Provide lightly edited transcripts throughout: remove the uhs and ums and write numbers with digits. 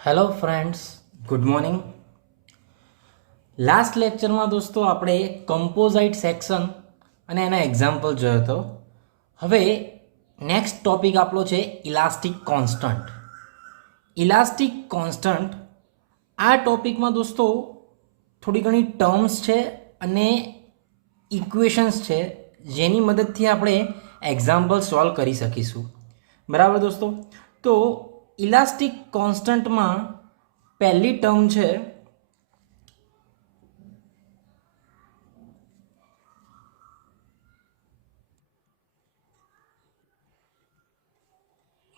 Hello friends, good morning. Last લેક્ચરમાં દોસ્તો આપણે કમ્પોઝાઇટ સેક્શન અને એના એક્ઝામ્પલ જોયો હતો. હવે નેક્સ્ટ ટોપિક આપણો છે ઇલાસ્ટિક કોન્સ્ટન્ટ. ઇલાસ્ટિક કોન્સ્ટન્ટ આ ટોપિકમાં દોસ્તો થોડી ઘણી ટર્મ્સ છે અને ઇક્વેશન્સ છે જેની મદદથી આપણે એક્ઝામ્પલ સોલ્વ કરી શકીશું. બરાબર દોસ્તો? તો ઇલાસ્ટિક કોન્સ્ટન્ટમાં પહેલી ટર્મ છે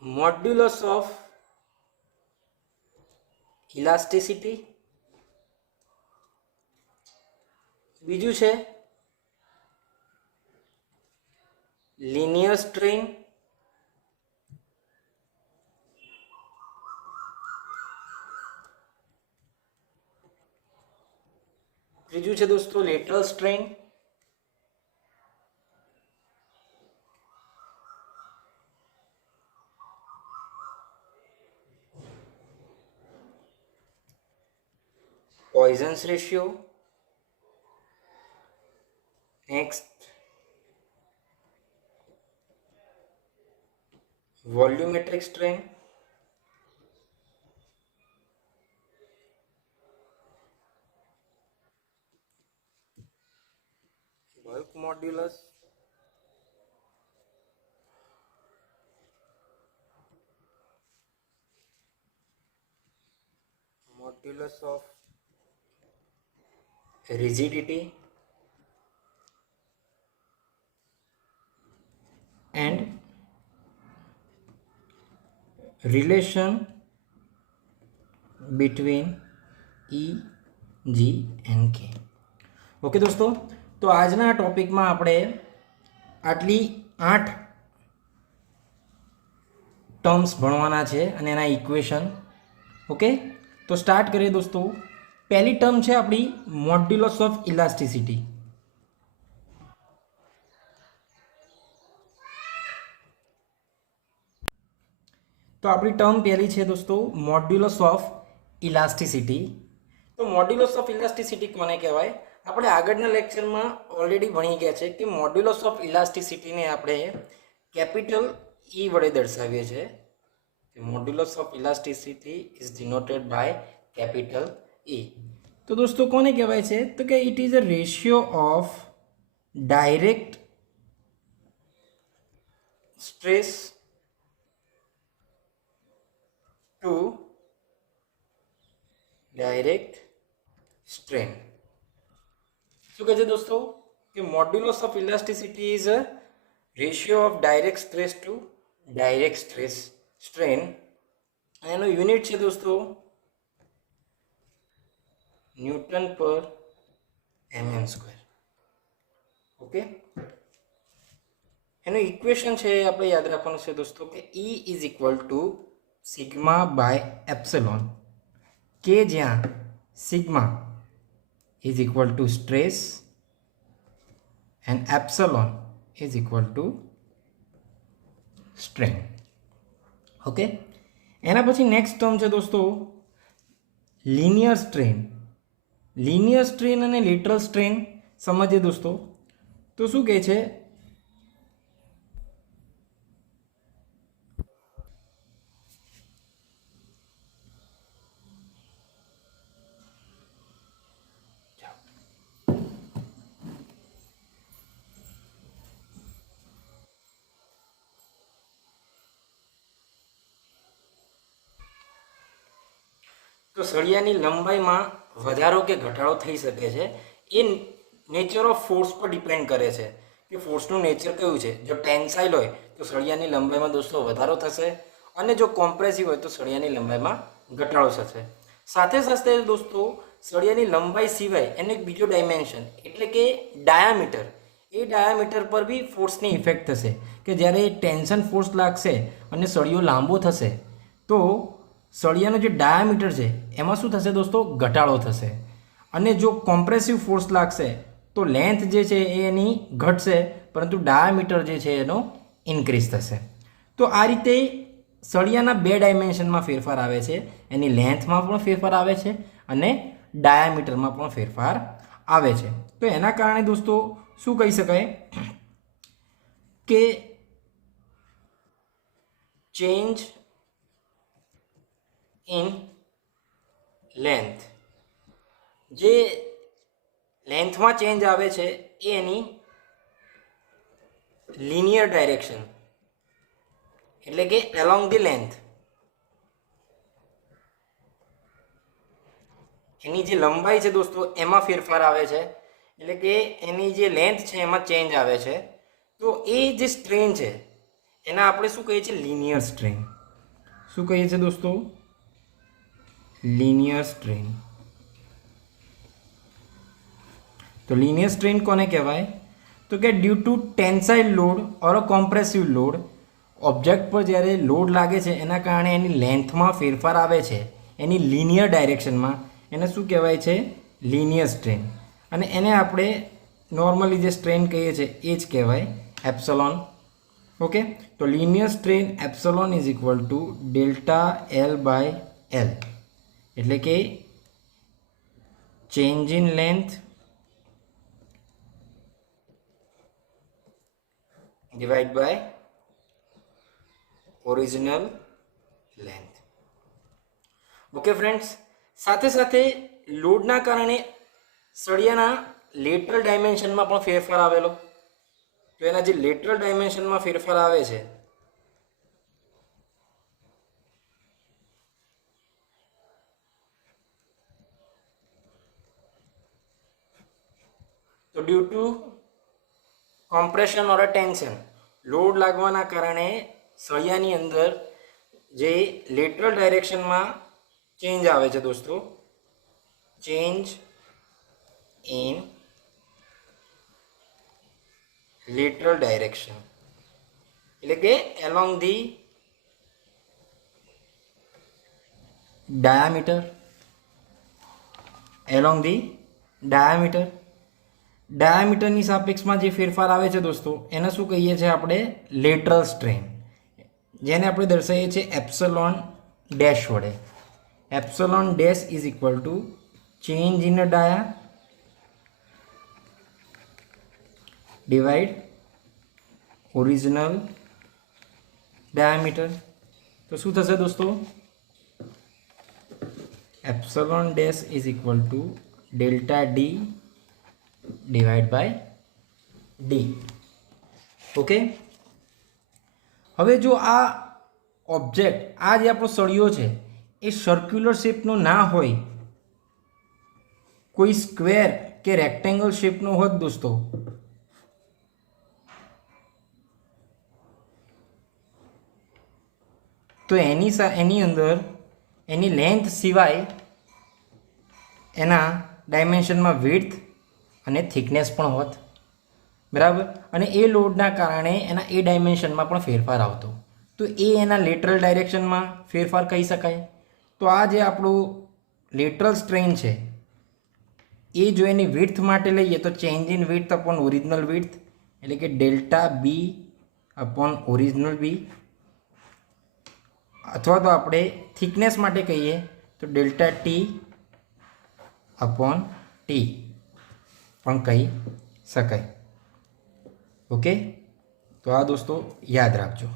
મોડ્યુલસ ઓફ ઇલાસ્ટિસિટી, બીજું છે લિનિયર સ્ટ્રેન, ત્રીજું છે દોસ્તો lateral strain, Poisson's ratio, next volumetric strain, bulk modulus, modulus of rigidity, and relation between E, G and K. Okay દોસ્તો, તો આજના ટોપિકમાં આપણે આટલી 8 ટર્મ્સ ભણવાના છે અને એના ઇક્વેશન. ઓકે, તો સ્ટાર્ટ કરીએ દોસ્તો. પહેલી ટર્મ છે આપણી મોડ્યુલસ ઓફ ઇલાસ્ટિસિટી. તો આપણી ટર્મ પહેલી છે દોસ્તો મોડ્યુલસ ઓફ ઇલાસ્ટિસિટી. તો મોડ્યુલસ ઓફ ઇલાસ્ટિસિટી કોને કહેવાય? આપણે આગળના લેક્ચરમાં ઓલરેડી ભણી ગયા છે કે મોડ્યુલસ ઓફ ઇલાસ્ટિસિટીને આપણે કેપિટલ E વડે દર્શાવીએ છીએ. Modulus of elasticity is denoted by capital E. તો દોસ્તો કોને કહેવાય છે? તો કે it is a ratio of direct stress to direct strain. શું કહે છે દોસ્તો? કે modulus of elasticity is a ratio of direct stress to direct stress strain. એનો યુનિટ છે દોસ્તો ન્યૂટન પર mm સ્ક્વેર. ઓકે, એનું ઇક્વેશન છે આપણે યાદ રાખવાનું છે દોસ્તો કે E is equal to sigma by epsilon, કે જ્યાં sigma is equal two stress and epsilon is equal two strain. Okay, એના પછી નેક્સ્ટ ટર્મ છે દોસ્તો લિનિયર સ્ટ્રેન. લિનિયર સ્ટ્રેન અને લેટરલ સ્ટ્રેન સમજીએ દોસ્તો. તો શું કહે છે? તો સળિયાની લંબાઈમાં વધારો કે ઘટાડો થઈ શકે છે. એ નેચર ઓફ ફોર્સ પર ડિપેન્ડ કરે છે કે ફોર્સનું નેચર કયું છે. જો ટેન્સાઇલ હોય તો સળિયાની લંબાઈમાં દોસ્તો વધારો થશે, અને જો કોમ્પ્રેસિવ હોય તો સળિયાની લંબાઈમાં ઘટાડો થશે. સાથે સાથે દોસ્તો સળિયાની લંબાઈ સિવાય એનો એક બીજો ડાયમેન્શન એટલે કે ડાયામીટર, એ ડાયામીટર પર બી ફોર્સની ઇફેક્ટ થશે. કે જ્યારે ટેન્શન ફોર્સ લાગશે અને સળિયો લાંબો થશે તો સળિયાનો જે ડાયામીટર છે એમાં શું થશે દોસ્તો? ઘટાડો થશે. અને જો કોમ્પ્રેસિવ ફોર્સ લાગશે તો લેન્થ જે છે એ એની ઘટશે, પરંતુ ડાયામીટર જે છે એનો ઇન્ક્રીઝ થશે. તો આ રીતે સળિયાના બે ડાયમેન્શનમાં ફેરફાર આવે છે, એની લેન્થમાં પણ ફેરફાર આવે છે અને ડાયામીટરમાં પણ ફેરફાર આવે છે. તો એના કારણે દોસ્તો શું કહી શકાય કે ચેન્જ ઇન લેન્થ, જે લેન્થમાં ચેન્જ આવે છે એ એની લિનિયર ડાયરેક્શન એટલે કે એલોંગ ધી લેન્થ, એની જે લંબાઈ છે દોસ્તો એમાં ફેરફાર આવે છે, એટલે કે એની જે લેન્થ છે એમાં ચેન્જ આવે છે. તો એ જે સ્ટ્રેન છે એના આપણે શું કહીએ છીએ? Linear strain. શું કહીએ છીએ દોસ્તો? Linear strain. તો લિનિયર સ્ટ્રેન કોને કહેવાય? તો કે due to tensile load or a compressive load, object પર જ્યારે લોડ લાગે છે એના કારણે એની લેન્થમાં ફેરફાર આવે છે એની લિનિયર ડાયરેક્શનમાં, એને શું કહેવાય છે? Linear strain. અને એને આપણે નોર્મલી જે સ્ટ્રેન કહીએ છીએ એ જ કહેવાય એપ્સલોન. ઓકે, તો linear strain epsilon is equal to delta L by L, એટલે કે change in length divide by original length. Okay friends, સાથે સાથે લોડના કારણે સળિયાના લેટરલ ડાયમેન્શનમાં પણ ફેરફાર આવેલો. તો એના જે લેટરલ ડાયમેન્શનમાં ફેરફાર આવે છે તો due to compression or tension, load લાગવાના કારણે સળિયાની અંદર જે લેટરલ ડાયરેક્શનમાં ચેન્જ આવે છે દોસ્તો, ચેન્જ ઇન લેટરલ ડાયરેક્શન એટલે કે along the diameter, along the diameter. ડાયામીટરની સાપેક્ષમાં જે ફેરફાર આવે છે દોસ્તો એને શું કહીએ છીએ આપણે? લેટરલ સ્ટ્રેન, જેને આપણે દર્શાવીએ છીએ એપ્સલોન ડેશ વડે. Epsilon dash is equal to change in a dia divide original diameter. તો શું થશે દોસ્તો? Epsilon dash is equal to delta D divide by D. Okay, હવે જો આ ઓબ્જેક્ટ, આ જે આપણો સળિયો છે એ સર્ક્યુલર શેપનો ના હોય, કોઈ સ્ક્વેર કે રેક્ટેંગલ શેપનો હોત દોસ્તો, તો એની અંદર એની લેન્થ સિવાય એના ડાયમેન્શનમાં વિડ્થ અને થિકનેસ પણ હોત, બરાબર. અને એ લોડના કારણે એના એ ડાયમેન્શનમાં પણ ફેરફાર આવતો, તો એ એના લેટરલ ડાયરેક્શનમાં ફેરફાર કહી શકાય. તો આ જે આપણું લેટરલ સ્ટ્રેન છે એ જો એની વિડ્થ માટે લઈએ તો change in width upon original width, એટલે કે ડેલ્ટા બી અપોન ઓરિજિનલ બી, અથવા તો આપણે થિકનેસ માટે કહીએ તો ડેલ્ટા ટી અપોન ટી પણ કહી શકાય. ઓકે, તો આ દોસ્તો યાદ રાખજો.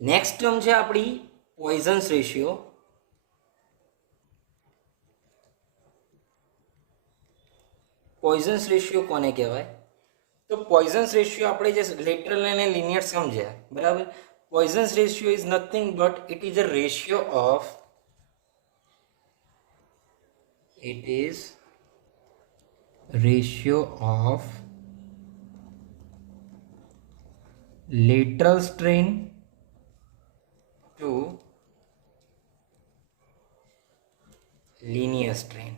નેક્સ્ટ ટર્મ છે આપણી પોઈઝન્સ રેશિયો. પોઈઝન્સ રેશિયો કોને કહેવાય? તો પોઈઝન્સ રેશિયો આપણે જે લેટરલ અને લિનિયર સમજ્યા, બરાબર. Poisson's ratio is nothing but it is a ratio of, it is ratio of lateral strain to linear strain.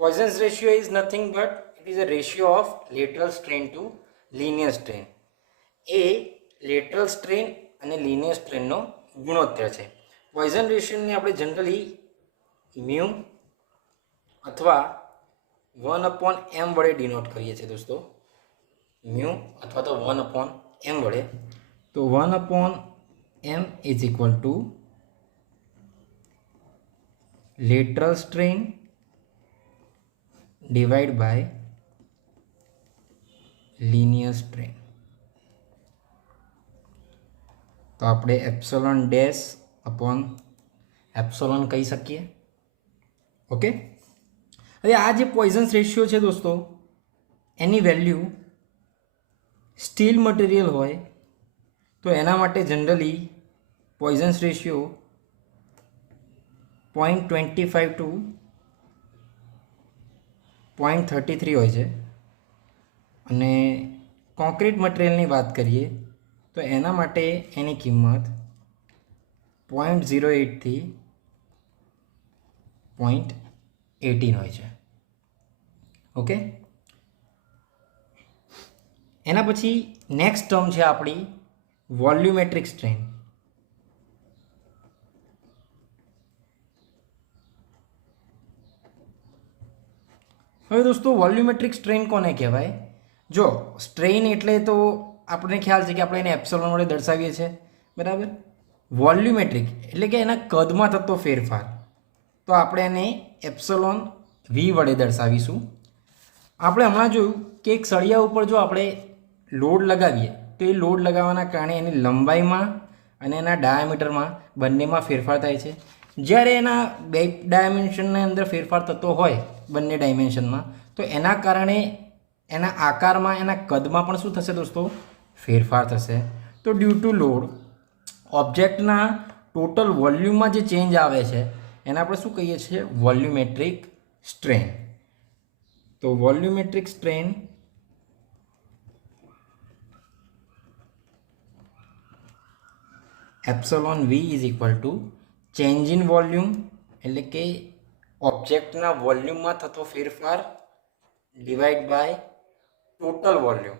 Poisson's ratio is nothing but it is a ratio of lateral strain to linear strain. A lateral strain અને linear strain નો ગુણોત્તર છે. Poison રેશિયોને આપણે generally mu અથવા 1/m વડે denote કરીએ છીએ દોસ્તો, mu અથવા તો 1/m વડે. તો 1/m is equal to lateral strain divide by linear strain. તો આપણે એપ્સોલોન ડેશ અપોન એપ્સોલોન કહી શકીએ. ઓકે, હવે આ જે પોઈઝન્સ રેશિયો છે દોસ્તો, એની વેલ્યુ સ્ટીલ મટીરિયલ હોય તો એના માટે જનરલી પોઈઝન્સ રેશિયો 0.25 ટુ 0.33 હોય છે. અને કોન્ક્રીટ મટીરિયલની વાત કરીએ તો એના માટે એની કિંમત 0.08 થી 0.18 હોય છે. ઓકે, એના પછી નેક્સ્ટ ટર્મ છે આપણી વોલ્યુમેટ્રિક સ્ટ્રેન. હવે દોસ્તો વોલ્યુમેટ્રિક સ્ટ્રેન કોને કહેવાય? જો સ્ટ્રેન એટલે તો આપણને ખ્યાલ છે કે આપણે એને એપ્સોલોન વડે દર્શાવીએ છીએ, બરાબર. વોલ્યુમેટ્રિક એટલે કે એના કદમાં થતો ફેરફાર, તો આપણે એને એપ્સોલોન વી વડે દર્શાવીશું. આપણે હમણાં જોયું કે એક સળિયા ઉપર જો આપણે લોડ લગાવીએ તો એ લોડ લગાવવાના કારણે એની લંબાઈમાં અને એના ડાયામીટરમાં બંનેમાં ફેરફાર થાય છે. જ્યારે એના બે ડાયમેન્શનની અંદર ફેરફાર થતો હોય બંને ડાયમેન્શનમાં, તો એના કારણે એના આકારમાં, એના કદમાં પણ શું થશે દોસ્તો? ફેરફાર થશે. તો ડ્યુ ટુ લોડ ઓબ્જેક્ટના ટોટલ વોલ્યુમમાં જે ચેન્જ આવે છે એને આપણે શું કહીએ છીએ? Volumetric strain. તો volumetric strain epsilon v is equal to change in volume એટલે કે ઓબ્જેક્ટના વોલ્યુમમાં થતો ફેરફાર ડિવાઈડ બાય ટોટલ વોલ્યુમ,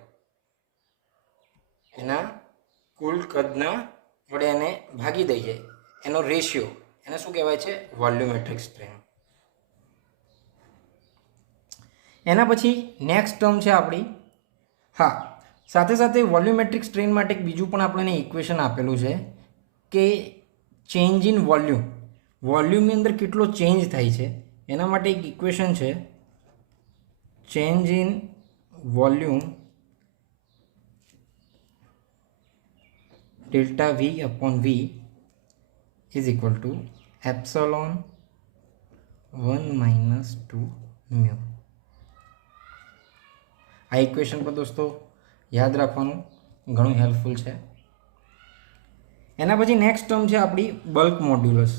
એના કુલ કદના વડે એને ભાગી દઈએ એનો રેશિયો, એને શું કહેવાય છે? Volumetric strain. એના પછી નેક્સ્ટ ટર્મ છે આપણી, હા, સાથે સાથે વોલ્યુમેટ્રિક સ્ટ્રેન માટે એક બીજું પણ આપણને ઇક્વેશન આપેલું છે કે ચેન્જ ઇન વોલ્યુમ, વોલ્યુમની અંદર કેટલો ચેન્જ થાય છે એના માટે એક ઇક્વેશન છે. Change in volume delta v upon v is equal to epsilon 1 - 2 mu. આ ઇક્વેશન પર દોસ્તો યાદ રાખવાનું ઘણું હેલ્પફુલ છે. એના પછી નેક્સ્ટ ટર્મ છે આપણી બલ્ક મોડ્યુલસ.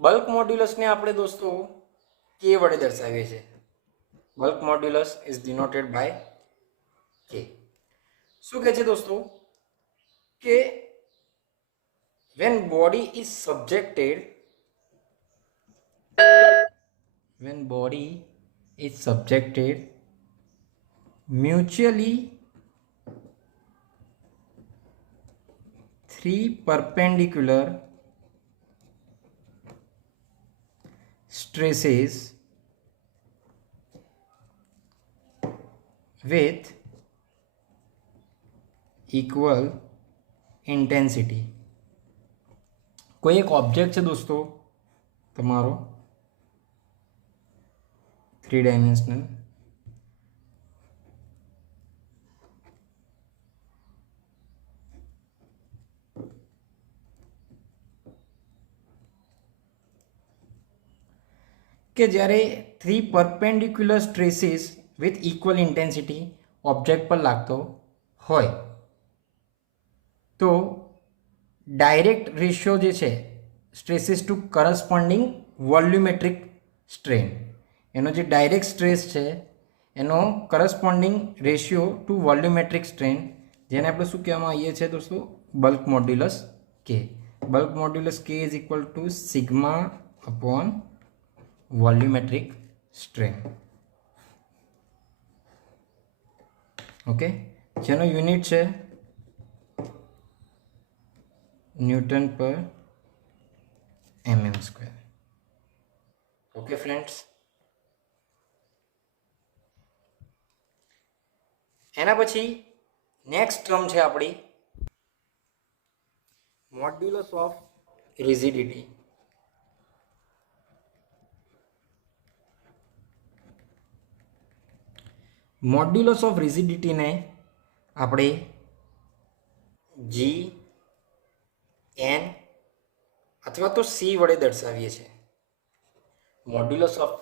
બલ્ક મોડ્યુલસને આપણે દોસ્તો કે વડે દર્શાવીએ છીએ. Bulk modulus is denoted by K. શું કહે છે દોસ્તો કે when body is subjected mutually three perpendicular stresses with equal intensity. કોઈ એક ઓબ્જેક્ટ છે દોસ્તો તમારો 3 ડાયમેન્શનલ, કે જ્યારે 3 perpendicular stresses with equal intensity object પર લાગતો હોય તો ડાયરેક્ટ રેશિયો જે છે stresses to corresponding volumetric strain, એનો જે ડાયરેક્ટ સ્ટ્રેસ છે એનો corresponding ratio to volumetric strain, જેને આપણે શું કહેવામાં આવીએ છીએ દોસ્તો? Bulk modulus K. Bulk modulus K is equal to sigma upon volumetric strain. Okay, જેનો યુનિટ છે ન્યૂટન પર mm². ઓકે ફ્રેન્ડ્સ, એના પછી નેક્સ્ટ ટર્મ છે આપણી modulus of rigidity. Modulus of રિજિડિટીને આપણે જી એન અથવા તો સી વડે દર્શાવીએ છીએ. મોડ્યુલસ ઓફ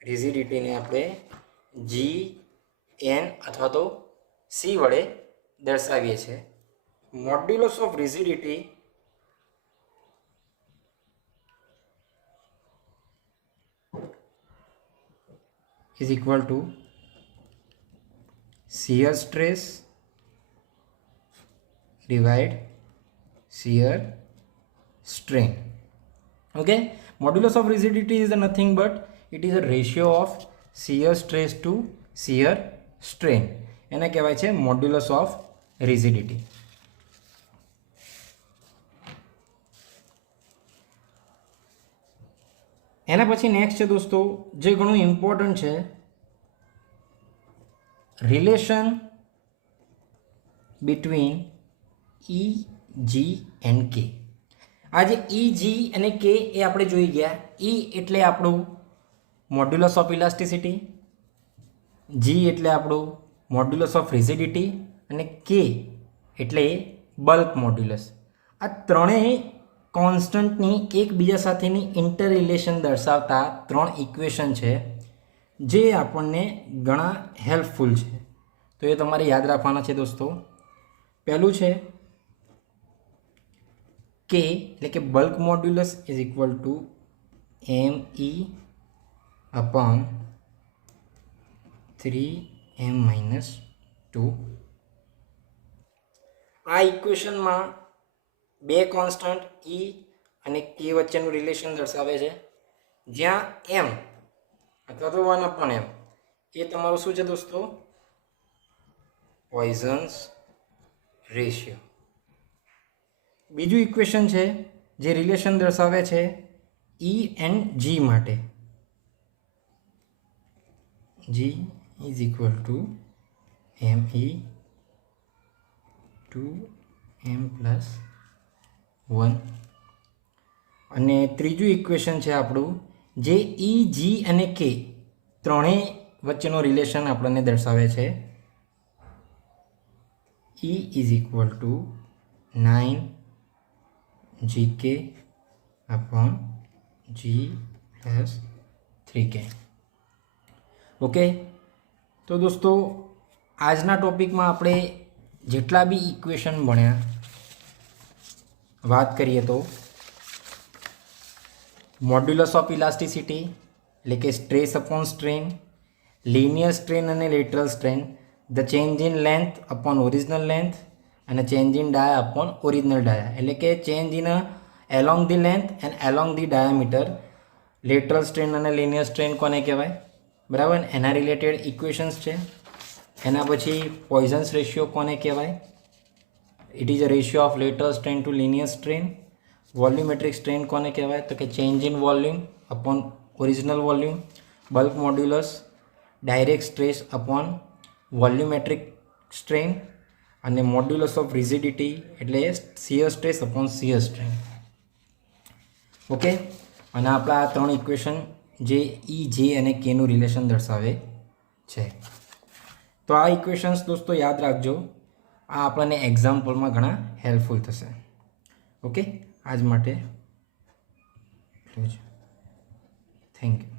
રિજિડિટીને આપણે જી એન અથવા તો સી વડે દર્શાવીએ છીએ. Modulus of rigidity is equal to shear stress divide shear strain. Okay, modulus of rigidity is nothing but it is a ratio of shear stress to shear strain. એને કહેવાય છે modulus of rigidity. એના પછી next છે દોસ્તો જે ઘણું important છે, relation between E G and K. આ જે ઈ જી અને કે એ આપણે જોઈ ગયા. ઈ એટલે આપણું મોડ્યુલસ ઓફ ઇલાસ્ટિસિટી, જી એટલે આપણું મોડ્યુલસ ઓફ રિજિડિટી અને કે એટલે બલ્ક મોડ્યુલસ. આ ત્રણેય કોન્સ્ટન્ટની એકબીજા સાથેની ઇન્ટર રિલેશન દર્શાવતા ત્રણ ઇક્વેશન છે જે આપણને ઘણા હેલ્પફુલ છે. તો એ તમારે યાદ રાખવાના છે દોસ્તો. પહેલું છે કે એટલે કે bulk modulus is equal to m E upon 3m-2. આ ઇક્વેશનમાં બે કોન્સ્ટન્ટ ઈ અને કે વચ્ચેનું રિલેશન દર્શાવે છે, જ્યાં એમ અથવા તો 1/m એ તમારું શું છે દોસ્તો? પોઇઝન્સ રેશિયો. બીજું ઇક્વેશન છે જે રિલેશન દર્શાવે છે ઈ એન્ડ જી માટે. G is equal to m E 2m+1. અને ત્રીજું ઇક્વેશન છે આપણું જે ઈ જી અને કે ત્રણેય વચ્ચેનો રિલેશન આપણને દર્શાવે છે. ઈ is equal two 9gk upon g+3k. Okay, તો દોસ્તો આજના ટોપિકમાં આપણે જેટલા બી ઇક્વેશન ભણ્યા વાત કરીએ તો મોડ્યુલસ ઓફ ઇલાસ્ટિસિટી એટલે કે stress upon strain, linear strain અને lateral strain, the change in length upon original length અને change in dia upon original dia, એટલે કે change in along the length and along the diameter. Lateral strain અને linear strain કોને કહેવાય? બરાબર, એના related equations છે. એના પછી પોઇઝન્સ રેશિયો કોને કહેવાય? It is a ratio of lateral strain to linear strain. Volumetric strain કોને કહેવાય? તો કે change in volume upon original volume. Bulk modulus direct stress upon volumetric strain. અને મોડ્યુલસ ઓફ રિજિડિટી એટલે shear stress upon shear strain. Okay, અને આપણા આ ત્રણ ઇક્વેશન જે ઈ જે અને કેનું રિલેશન દર્શાવે છે. તો આ ઇક્વેશન્સ દોસ્તો યાદ રાખજો, આ આપણને એક્ઝામ્પલમાં ઘણા હેલ્પફુલ થશે. ઓકે, આજ માટે થેન્ક યુ.